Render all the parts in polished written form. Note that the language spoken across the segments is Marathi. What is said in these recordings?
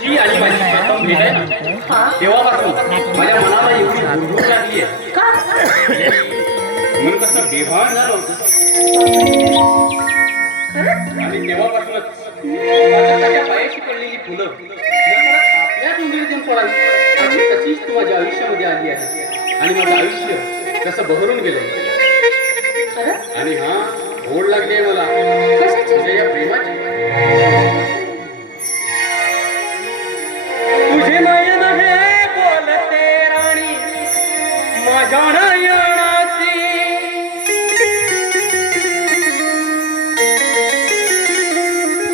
जी आणि माझी प्रथम भेट आहे ना तेव्हापासून माझ्या मनाला एवढी भुरभुर लागली आहे का? म्हणून कसं बेभान झालं होतं. आणि तेव्हापासूनच त्याच्या पायाशी पडलेली फुलं नकळत आपल्याच उंदरीतून पडावी आणि तशीच तू माझ्या आयुष्यामध्ये आली आहे आणि माझं आयुष्य कसं बहरून गेलंय. आणि हा ओढ लागली आहे मला तुझ्या या प्रेमाची. तुझे नयन हे बोलते राणी माझ्या नयनाची.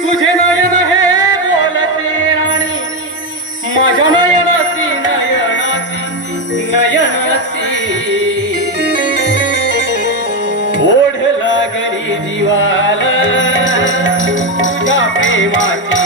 तुझे नयन हे बोलते राणी माझ्या नयनाची नयनाची नयनाची. ओढ लागली जीवाला तुझ्या प्रेमाची.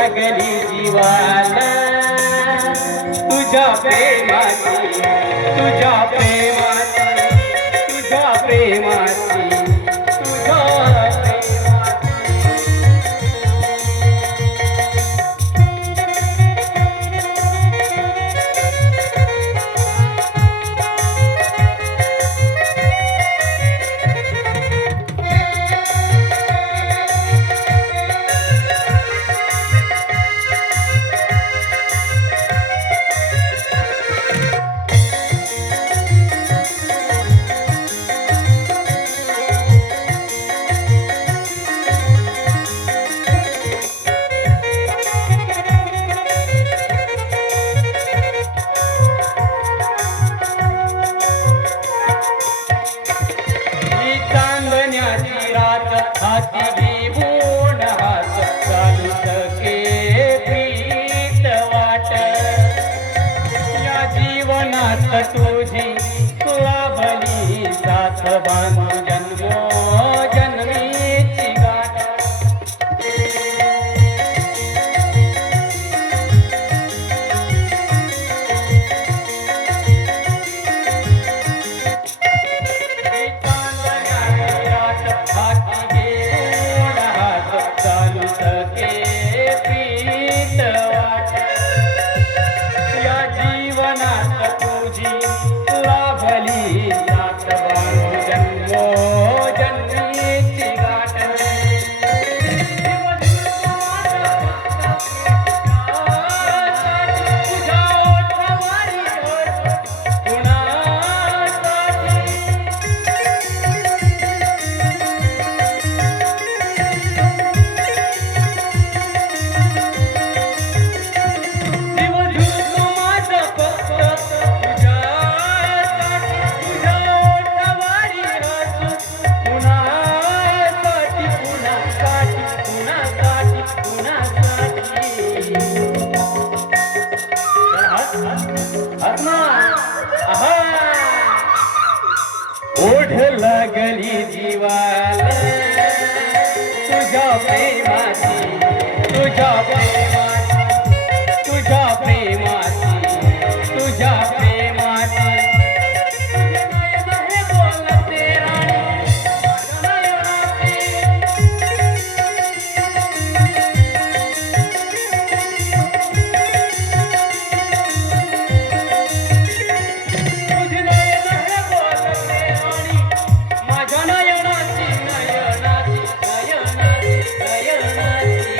लागली जीवाला तुझ्या प्रेमाची तुझ्या प्रेमाची तुझ्या प्रेमाची तुझ्या तुझी लाभली साथ बांधू जन्मो जन्मीची गाठ भली सात बांधू जन्मो जन्मीची गाठ तुझ्या ओठावारी कुणासाठी ओढ लागली जीवाला तुझ्या प्रेमाची तुझ्या प्रेमाची तुझ्या प्रेमाची तुझ्या प्रेमाची तुझे नयन हे बोलते राणी तुझे नयन हे बोलते राणी माझ्या नयनाची नयनाची नयनाची नयनाची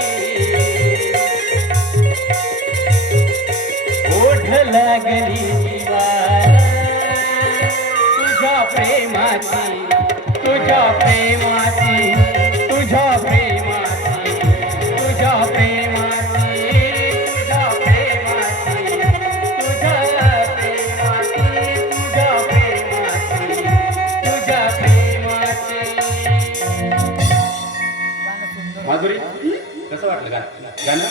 ओढ लागली जीवाला तुझ्या प्रेमाची तुझ्या प्रेमाची तुझ्या प्रेमाची तुझ्या प्रेमाची तुझ्या प्रेमाची तुझ्या प्रेमाची तुझ्या प्रेमाची तुझ्या प्रेमाची माधुरी कसं वाटलं गाणं